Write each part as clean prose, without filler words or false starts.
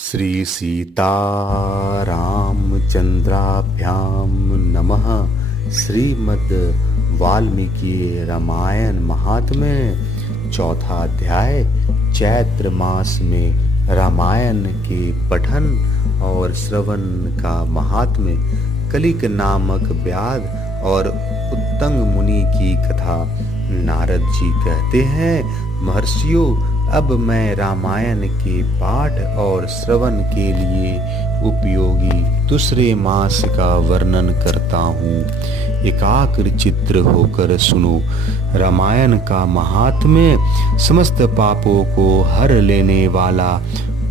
श्री सीतारामचंद्राभ्यां नमः। श्रीमद् वाल्मीकि रामायण महात्म्य चौथा अध्याय। चैत्र मास में रामायण के पठन और श्रवण का महात्म्य। कलिक नामक व्याध और उत्तंग मुनि की कथा। नारद जी कहते हैं, महर्षियों, अब मैं रामायण के पाठ और श्रवण के लिए उपयोगी दूसरे मास का वर्णन करता हूँ। एकाग्र चित्र होकर सुनो। रामायण का महात्म्य समस्त पापों को हर लेने वाला,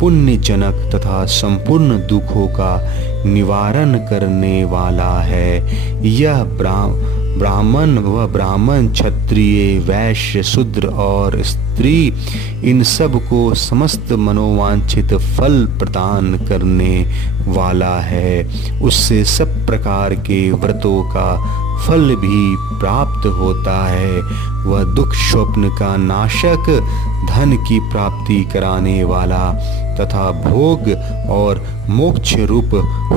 पुण्यजनक तथा संपूर्ण दुखों का निवारण करने वाला है। यह ब्राह्मण क्षत्रिय वैश्य शूद्र और स्त्री, इन सब को समस्त मनोवांछित फल प्रदान करने वाला है। उससे सब प्रकार के व्रतों का फल भी प्राप्त होता है। वह दुख स्वप्न का नाशक, धन की प्राप्ति कराने वाला तथा भोग और मोक्ष रूप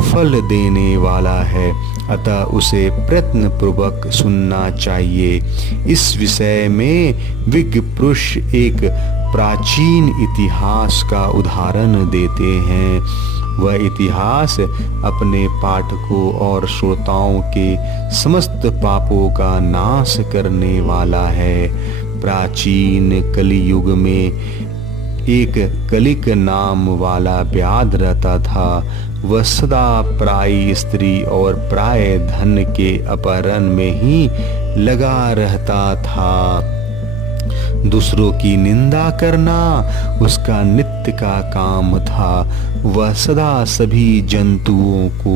फल देने वाला है। अतः उसे प्रयत्न पूर्वक सुनना चाहिए। इस विषय में विज्ञ पुरुष एक प्राचीन इतिहास का उदाहरण देते हैं। वह इतिहास अपने पाठकों और श्रोताओं के समस्त पापों का नाश करने वाला है। प्राचीन कलियुग में एक कलिक नाम वाला व्याध रहता था। वह सदा पराई स्त्री और पराय धन के अपहरण में ही लगा रहता था। दूसरों की निंदा करना उसका नित्य का काम था। वह सदा सभी जंतुओं को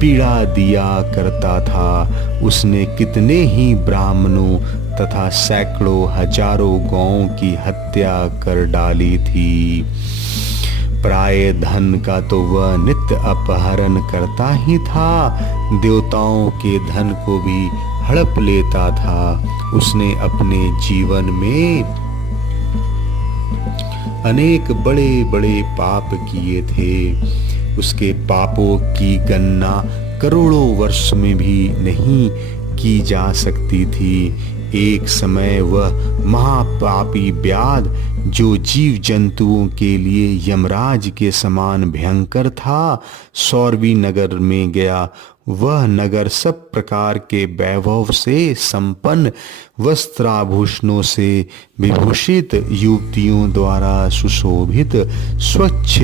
पीड़ा दिया करता था। उसने कितने ही ब्राह्मणों तथा सैकड़ों हजारों गौओं की हत्या कर डाली थी। प्राय धन का तो वह नित्य अपहरण करता ही था, देवताओं के धन को भी हड़प लेता था। उसने अपने जीवन में अनेक बड़े बड़े पाप किए थे। उसके पापों की गणना करोड़ों वर्ष में भी नहीं की जा सकती थी। एक समय वह महापापी व्याध, जो जीव जंतुओं के लिए यमराज के समान भयंकर था, सौरवी नगर में गया। वह नगर सब प्रकार के वैभव से संपन्न, वस्त्राभूषणों से विभूषित, युवतियों द्वारा सुशोभित, स्वच्छ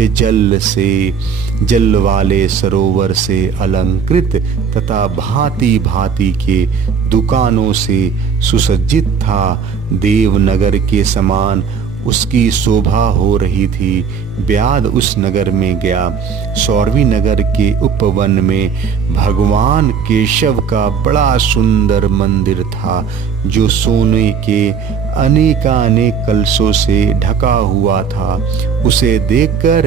जल वाले सरोवर से अलंकृत तथा भांति भांति के दुकानों से सुसज्जित था। देवनगर के समान उसकी शोभा हो रही थी। व्याध उस नगर में गया। सौरवी नगर के उपवन में भगवान केशव का बड़ा सुंदर मंदिर था, जो सोने के अनेकानेक कलशों से ढका हुआ था। उसे देखकर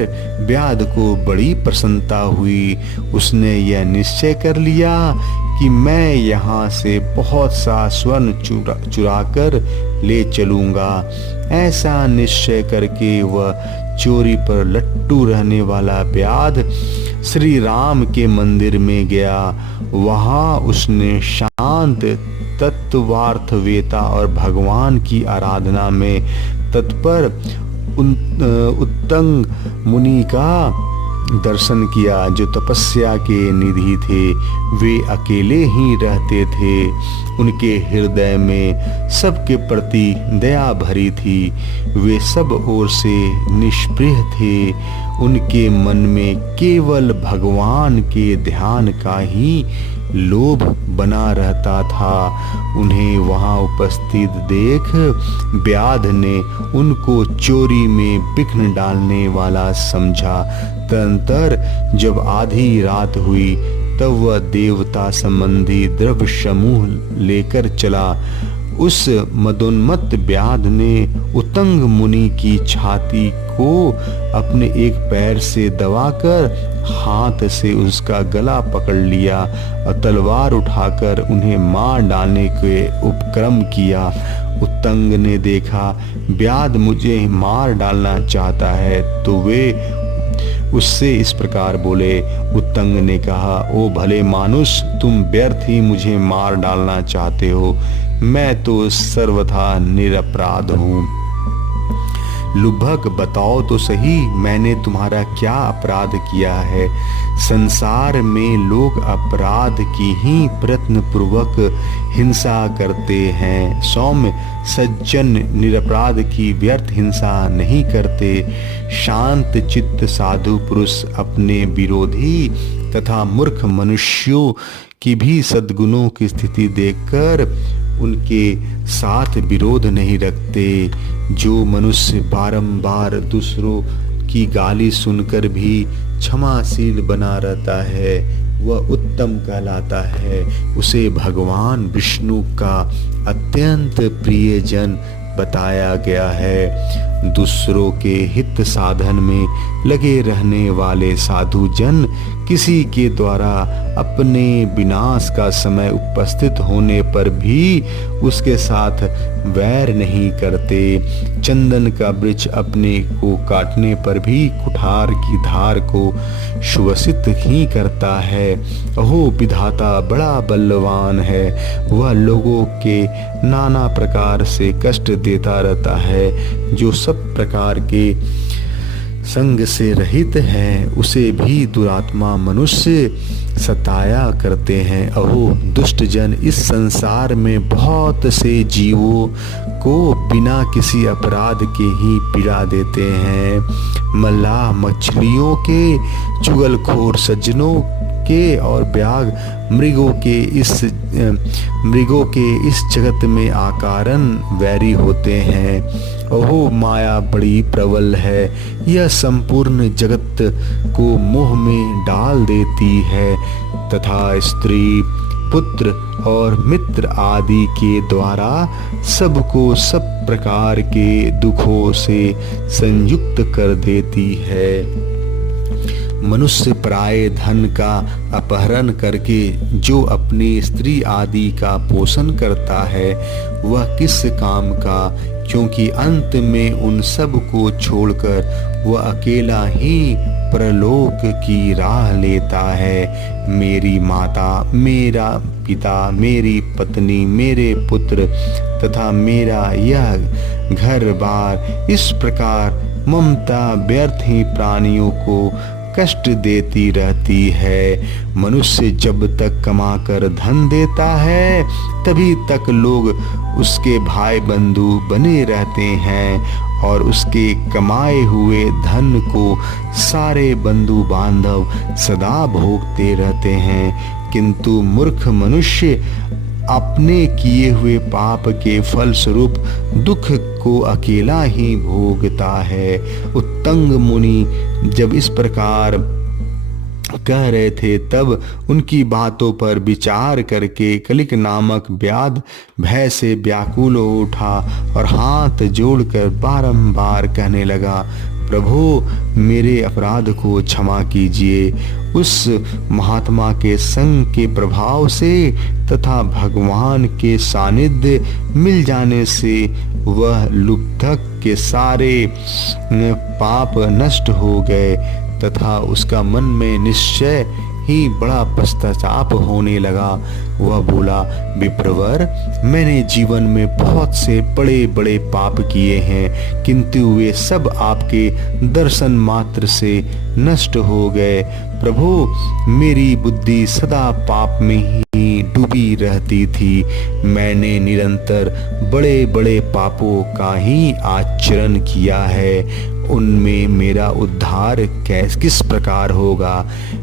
व्याध को बड़ी प्रसन्नता हुई। उसने यह निश्चय कर लिया कि मैं यहाँ से बहुत सा स्वर्ण चुरा कर ले चलूंगा। ऐसा निश्चय करके वह चोरी पर लट्टू रहने वाला व्याध श्री राम के मंदिर में गया। वहां उसने शांत तत्वार्थवेता और भगवान की आराधना में तत्पर उत्तंग मुनि का दर्शन किया, जो तपस्या के निधि थे। वे अकेले ही रहते थे। उनके हृदय में सबके प्रति दया भरी थी। वे सब ओर से निष्पृह थे। उनके मन में केवल भगवान के ध्यान का ही लोभ बना रहता था। उन्हें वहां उपस्थित देख व्याध ने उनको चोरी में विघ्न डालने वाला समझा। तदनंतर जब आधी रात हुई, तब वह देवता संबंधी द्रव्य समूह लेकर चला। उस मदोन्मत्त व्याध ने उत्तंग मुनि की छाती को अपने एक पैर से दबाकर हाथ से उसका गला पकड़ लिया और तलवार उठाकर उन्हें मार डालने के उपक्रम किया। उत्तंग ने देखा व्याध मुझे मार डालना चाहता है, तो वे उससे इस प्रकार बोले। उत्तंग ने कहा, ओ भले मानुष, तुम व्यर्थ ही मुझे मार डालना चाहते हो, मैं तो सर्वथा निरपराध हूँ। लुब्धक, बताओ तो सही, मैंने तुम्हारा क्या अपराध किया है? संसार में लोग अपराध की ही प्रयत्न पूर्वक हिंसा करते हैं। सौम्य सज्जन निरपराध की व्यर्थ हिंसा नहीं करते। शांत चित्त साधु पुरुष अपने विरोधी तथा मूर्ख मनुष्यों की भी सद्गुणों की स्थिति देखकर उनके साथ विरोध नहीं रखते। जो मनुष्य बारंबार दूसरों की गाली सुनकर भी क्षमाशील बना रहता है, वह उत्तम कहलाता है। उसे भगवान विष्णु का अत्यंत प्रिय जन बताया गया है। दूसरों के हित साधन में लगे रहने वाले साधु जन किसी के द्वारा अपने विनाश का समय उपस्थित होने पर भी उसके साथ वैर नहीं करते। चंदन का वृक्ष अपने को काटने पर भी कुठार की धार को श्वसित ही करता है। अहो विधाता बड़ा बलवान है, वह लोगों के नाना प्रकार से कष्ट देता रहता है। जो सब प्रकार के संग से रहित है, उसे भी दुरात्मा मनुष्य सताया करते हैं। अहो दुष्ट जन, इस संसार में बहुत से जीवों को बिना किसी अपराध के ही पीड़ा देते हैं। मल्लाह मछलियों के, चुगलखोर सज्जनों के और ब्याग मृगों के इस जगत में आकारण वैरी होते हैं। ओहो माया बड़ी प्रबल है, यह संपूर्ण जगत को मोह में डाल देती है तथा स्त्री, पुत्र और मित्र आदि के द्वारा सबको सब प्रकार के दुखों से संयुक्त कर देती है। मनुष्य पराये धन का अपहरण करके जो अपनी स्त्री आदि का पोषण करता है, वह किस काम का, क्योंकि अंत में उन सब को छोड़कर वह अकेला ही परलोक की राह लेता है। मेरी माता, मेरा पिता, मेरी पत्नी, मेरे पुत्र तथा मेरा यह घर बार, इस प्रकार ममता व्यर्थ ही प्राणियों को कष्ट देती रहती है। मनुष्य जब तक कमाकर धन देता है, तभी तक लोग उसके भाई बंधु बने रहते हैं और उसके कमाए हुए धन को सारे बंधु बांधव सदा भोगते रहते हैं। किंतु मूर्ख मनुष्य अपने किए हुए पाप के फल स्वरूप दुख को अकेला ही भोगता है। उत्तंग मुनि जब इस प्रकार कह रहे थे, तब उनकी बातों पर विचार करके कलिक नामक व्याध भय से व्याकुल हो उठा और हाथ जोड़कर बारंबार कहने लगा, प्रभु मेरे अपराध को क्षमा कीजिए। उस महात्मा के संग के प्रभाव से तथा भगवान के सानिध्य मिल जाने से वह लुब्धक के सारे पाप नष्ट हो गए तथा उसका मन में निश्चय ही बड़ा पश्चाताप होने लगा। वह बोला, विप्रवर, मैंने जीवन में बहुत से बड़े बड़े पाप किए हैं, किंतु वे सब आपके दर्शन मात्र से नष्ट हो गए। प्रभु मेरी बुद्धि सदा पाप में ही डूबी रहती थी। मैंने निरंतर बड़े बड़े पापों का ही आचरण किया है। उनमें मेरा उद्धार किस प्रकार होगा?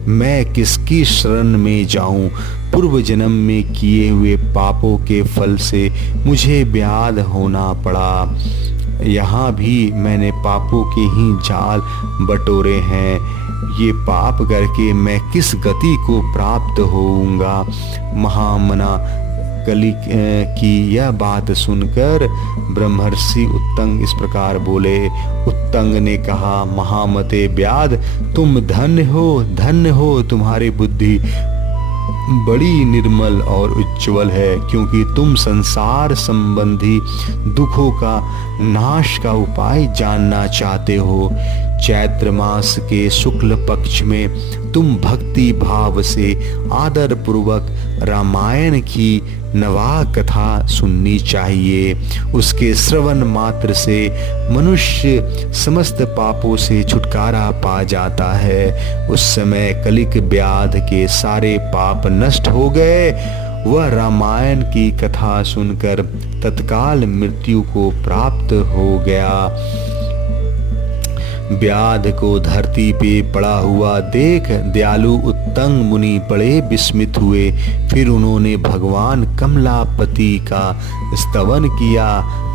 मैं किसकी शरण में जाऊं? पूर्व जन्म में किए हुए पापों के फल से मुझे व्याध होना पड़ा। यहाँ भी मैंने पापों के ही जाल बटोरे हैं। ये पाप करके मैं किस गति को प्राप्त होऊंगा? महामना कलि की यह बात सुनकर ब्रह्मर्षि उत्तंग इस प्रकार बोले। उत्तंग ने कहा, महामते व्याध, तुम धन्य हो, तुम्हारी बुद्धि बड़ी निर्मल और उज्ज्वल है, क्योंकि तुम संसार संबंधी दुखों का नाश का उपाय जानना चाहते हो। चैत्र मास के शुक्ल पक्ष में तुम भक्ति भाव से आदर पूर्वक रामायण की नवा कथा सुननी चाहिए। उसके श्रवण मात्र से मनुष्य समस्त पापों से छुटकारा पा जाता है। उस समय कलिक व्याध के सारे पाप नष्ट हो गए। वह रामायण की कथा सुनकर तत्काल मृत्यु को प्राप्त हो गया। व्याध को धरती पे पड़ा हुआ देख दयालु उत्तंग मुनि बड़े विस्मित हुए। फिर उन्होंने भगवान कमलापति का स्तवन किया।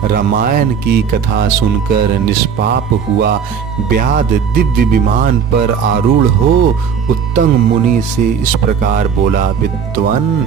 रामायण की कथा सुनकर निष्पाप हुआ व्याध दिव्य विमान पर आरूढ़ हो उत्तंग मुनि से इस प्रकार बोला, विद्वान,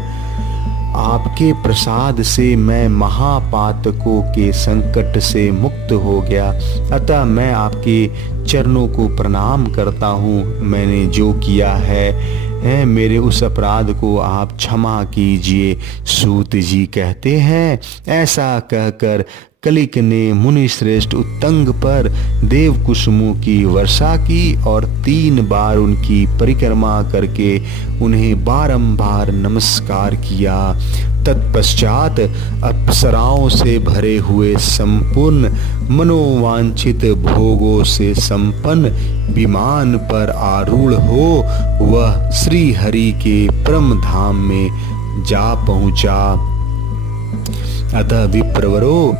आपके प्रसाद से मैं महापातकों के संकट से मुक्त हो गया, अतः मैं आपके चरणों को प्रणाम करता हूँ। मैंने जो किया है मेरे उस अपराध को आप क्षमा कीजिए। सूत जी कहते हैं, ऐसा कहकर कलिक ने मुनि श्रेष्ठ उत्तंग पर देव कुसुमों की वर्षा की और 3 बार उनकी परिक्रमा करके उन्हें बारंबार नमस्कार किया। तत्पश्चात अप्सराओं से भरे हुए संपूर्ण मनोवांछित भोगों से संपन्न विमान पर आरूढ़ हो वह श्री हरि के परम धाम में जा पहुंचा। अतः विप्रवरो,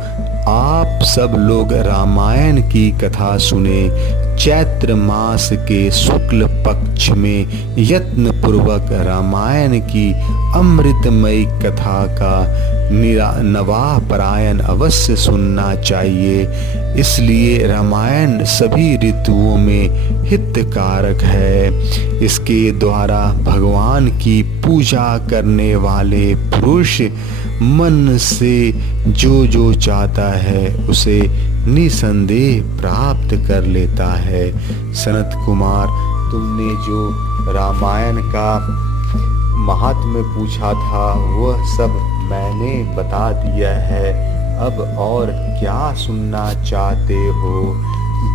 आप सब लोग रामायण की कथा सुने। चैत्र मास के शुक्ल पक्ष में यत्न पूर्वक रामायण की अमृतमयी कथा का नवा परायण अवश्य सुनना चाहिए। इसलिए रामायण सभी ऋतुओं में हितकारक है। इसके द्वारा भगवान की पूजा करने वाले पुरुष मन से जो जो चाहता है उसे निसंदेह प्राप्त कर लेता है। सनत कुमार, तुमने जो रामायण का महात्म्य पूछा था वह सब मैंने बता दिया है। अब और क्या सुनना चाहते हो?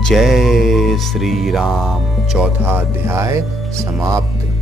जय श्री राम। 4वां अध्याय समाप्त।